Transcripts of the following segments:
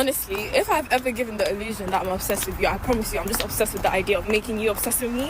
honestly, if I've ever given the illusion that I'm obsessed with you, I promise you I'm just obsessed with the idea of making you obsessed with me.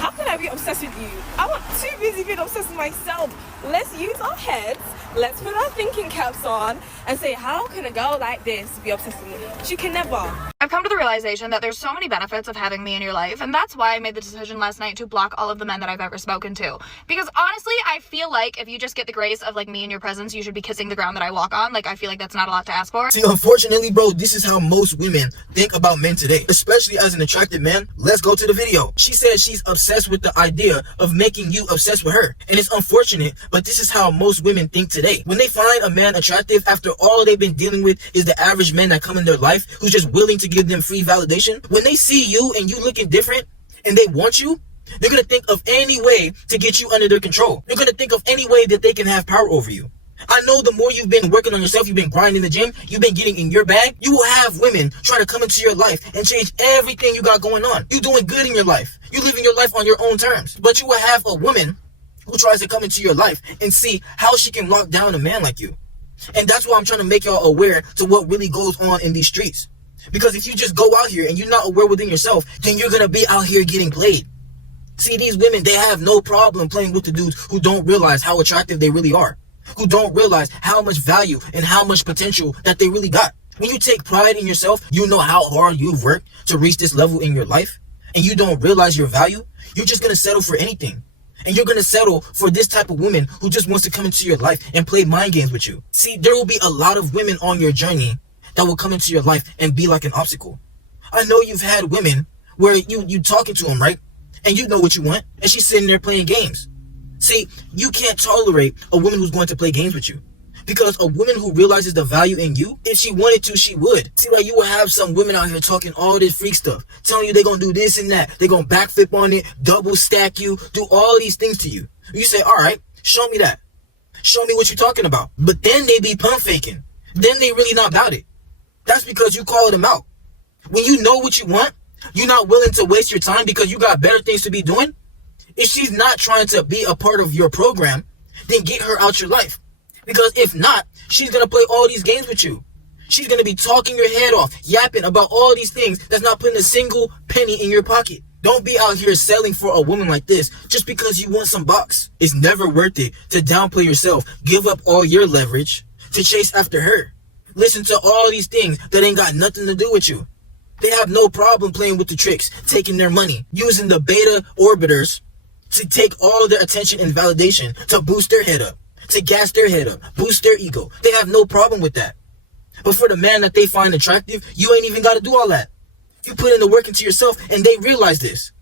How can I be obsessed with you? I'm too busy being obsessed with myself. Let's use our heads, let's put our thinking caps on and say, how can a girl like this be obsessed with me? She can never. I've come to the realization that there's so many benefits of having me in your life, and that's why I made the decision last night to block all of the men that I've ever spoken to. Because honestly, I feel like if you just get the grace of like me in your presence, you should be kissing the ground that I walk on. Like, I feel like that's not a lot to ask for. See, unfortunately, bro, this is how most women think about men today, especially as an attractive man. Let's go to the video. She says she's obsessed with the idea of making you obsessed with her. And it's unfortunate, but this is how most women think today. When they find a man attractive, after all they've been dealing with is the average man that come in their life who's just willing to give them free validation, when they see you and you looking different and they want you, they're going to think of any way to get you under their control. They're going to think of any way that they can have power over you. I know the more you've been working on yourself, you've been grinding the gym, you've been getting in your bag, you will have women try to come into your life and change everything you got going on. You're doing good in your life. You're living your life on your own terms. But you will have a woman who tries to come into your life and see how she can lock down a man like you. And that's why I'm trying to make y'all aware to what really goes on in these streets. Because if you just go out here and you're not aware within yourself, then you're going to be out here getting played. See, these women, they have no problem playing with the dudes who don't realize how attractive they really are. Who don't realize how much value and how much potential that they really got. When you take pride in yourself, you know how hard you've worked to reach this level in your life, and you don't realize your value, you're just going to settle for anything. And you're going to settle for this type of woman who just wants to come into your life and play mind games with you. See, there will be a lot of women on your journey that will come into your life and be like an obstacle. I know you've had women where you talking to them, right? And you know what you want, and she's sitting there playing games. See, you can't tolerate a woman who's going to play games with you. Because a woman who realizes the value in you, if she wanted to, she would. See, like, you will have some women out here talking all this freak stuff, telling you they're going to do this and that. They're going to backflip on it, double stack you, do all these things to you. You say, all right, show me that. Show me what you're talking about. But then they be pump faking. Then they really not about it. That's because you call them out. When you know what you want, you're not willing to waste your time because you got better things to be doing. If she's not trying to be a part of your program, then get her out your life. Because if not, she's going to play all these games with you. She's going to be talking your head off, yapping about all these things that's not putting a single penny in your pocket. Don't be out here selling for a woman like this just because you want some bucks. It's never worth it to downplay yourself, give up all your leverage to chase after her. Listen to all these things that ain't got nothing to do with you. They have no problem playing with the tricks, taking their money, using the beta orbiters to take all of their attention and validation to boost their head up, to gas their head up, boost their ego. They have no problem with that. But for the man that they find attractive, you ain't even got to do all that. You put in the work into yourself and they realize this.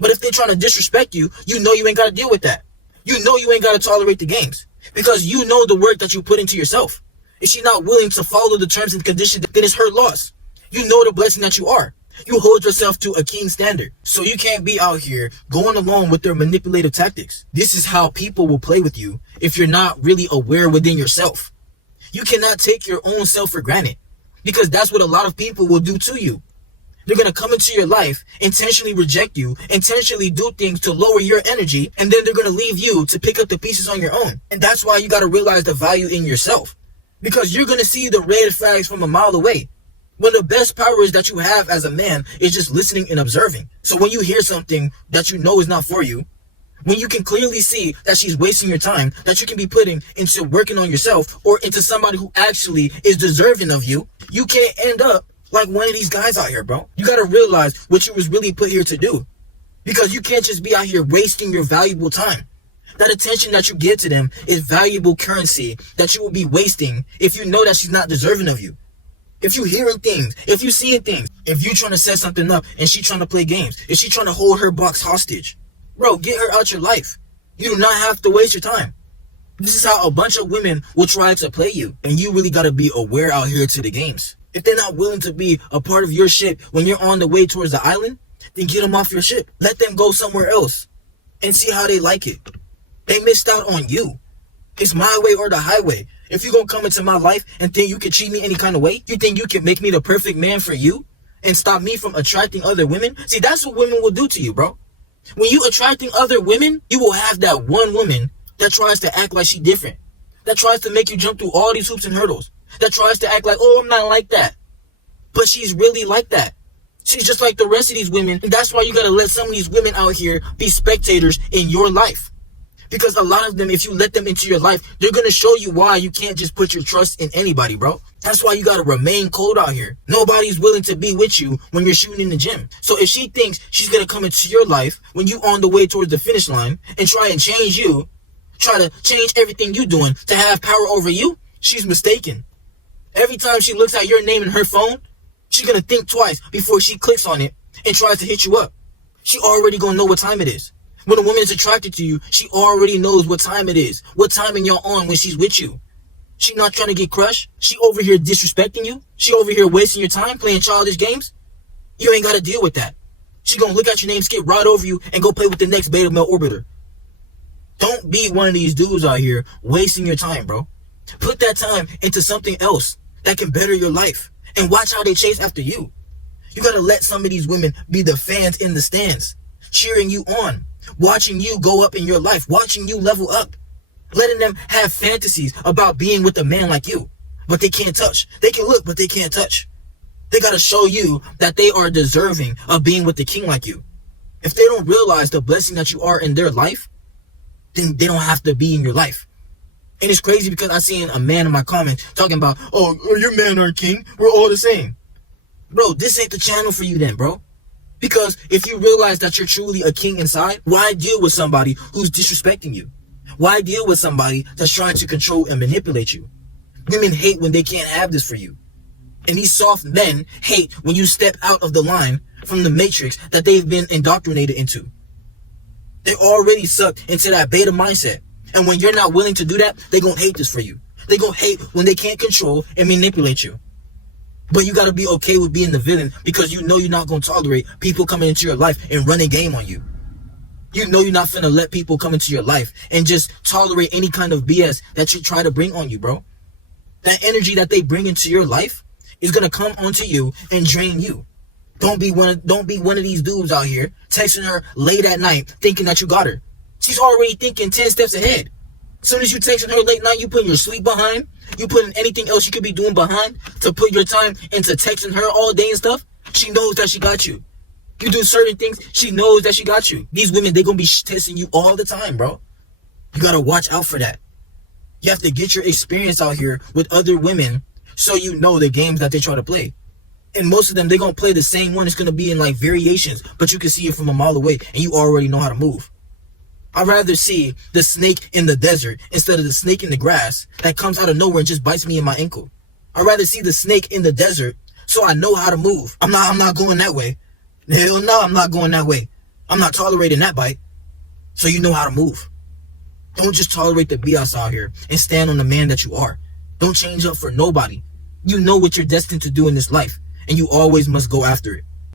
But if they're trying to disrespect you, you know you ain't got to deal with that. You know you ain't got to tolerate the games because you know the work that you put into yourself. If she's not willing to follow the terms and conditions, then it's her loss. You know the blessing that you are. You hold yourself to a king standard. So you can't be out here going along with their manipulative tactics. This is how people will play with you if you're not really aware within yourself. You cannot take your own self for granted because that's what a lot of people will do to you. They're going to come into your life, intentionally reject you, intentionally do things to lower your energy, and then they're going to leave you to pick up the pieces on your own. And that's why you got to realize the value in yourself because you're going to see the red flags from a mile away. One of the best powers that you have as a man is just listening and observing. So when you hear something that you know is not for you, when you can clearly see that she's wasting your time, that you can be putting into working on yourself or into somebody who actually is deserving of you, you can't end up like one of these guys out here, bro. You got to realize what you was really put here to do because you can't just be out here wasting your valuable time. That attention that you give to them is valuable currency that you will be wasting if you know that she's not deserving of you. If you hearing things, if you seeing things, if you trying to set something up and she trying to play games, if she trying to hold her box hostage, bro, get her out your life. You do not have to waste your time. This is how a bunch of women will try to play you. And you really got to be aware out here to the games. If they're not willing to be a part of your ship when you're on the way towards the island, then get them off your ship. Let them go somewhere else and see how they like it. They missed out on you. It's my way or the highway. If you're going to come into my life and think you can cheat me any kind of way, you think you can make me the perfect man for you and stop me from attracting other women? See, that's what women will do to you, bro. When you attracting other women, you will have that one woman that tries to act like she different, that tries to make you jump through all these hoops and hurdles, that tries to act like, oh, I'm not like that. But she's really like that. She's just like the rest of these women. And that's why you gotta let some of these women out here be spectators in your life. Because a lot of them, if you let them into your life, they're gonna show you why you can't just put your trust in anybody, bro. That's why you gotta remain cold out here. Nobody's willing to be with you when you're shooting in the gym. So if she thinks she's gonna come into your life when you on the way towards the finish line and try and change you, try to change everything you doing to have power over you, she's mistaken. Every time she looks at your name in her phone, she's gonna think twice before she clicks on it and tries to hit you up. She already gonna know what time it is. When a woman is attracted to you, she already knows what time it is. What timing you're on when she's with you. She not trying to get crushed. She over here disrespecting you. She over here wasting your time playing childish games. You ain't gotta deal with that. She gonna look at your name, skip right over you, and go play with the next beta male orbiter. Don't be one of these dudes out here wasting your time, bro. Put that time into something else that can better your life. And watch how they chase after you. You gotta let some of these women be the fans in the stands, cheering you on, watching you go up in your life, watching you level up, letting them have fantasies about being with a man like you, but they can't touch. They can look, but they can't touch. They gotta show you that they are deserving of being with the king like you. If they don't realize the blessing that you are in their life, then they don't have to be in your life. And it's crazy because I seen a man in my comments talking about, oh, your man or king, we're all the same. Bro, this ain't the channel for you then, bro. Because if you realize that you're truly a king inside, why deal with somebody who's disrespecting you? Why deal with somebody that's trying to control and manipulate you? Women hate when they can't have this for you. And these soft men hate when you step out of the line from the matrix that they've been indoctrinated into. They're already sucked into that beta mindset. And when you're not willing to do that, they're going to hate this for you. They're going to hate when they can't control and manipulate you. But you got to be okay with being the villain because you know you're not going to tolerate people coming into your life and running game on you. You know you're not finna let people come into your life and just tolerate any kind of BS that you try to bring on you, bro. That energy that they bring into your life is going to come onto you and drain you. Don't be one of these dudes out here texting her late at night thinking that you got her. She's already thinking 10 steps ahead. As soon as you texting her late night, you putting your sleep behind. You putting anything else you could be doing behind to put your time into texting her all day and stuff. She knows that she got you. You do certain things, she knows that she got you. These women, they gonna be testing you all the time, bro. You gotta watch out for that. You have to get your experience out here with other women so you know the games that they try to play. And most of them, they gonna play the same one. It's gonna be in like variations, but you can see it from a mile away and you already know how to move. I'd rather see the snake in the desert instead of the snake in the grass that comes out of nowhere and just bites me in my ankle. I'd rather see the snake in the desert so I know how to move. I'm not going that way. Hell no, I'm not going that way. I'm not tolerating that bite. So you know how to move. Don't just tolerate the BS out here and stand on the man that you are. Don't change up for nobody. You know what you're destined to do in this life, and you always must go after it.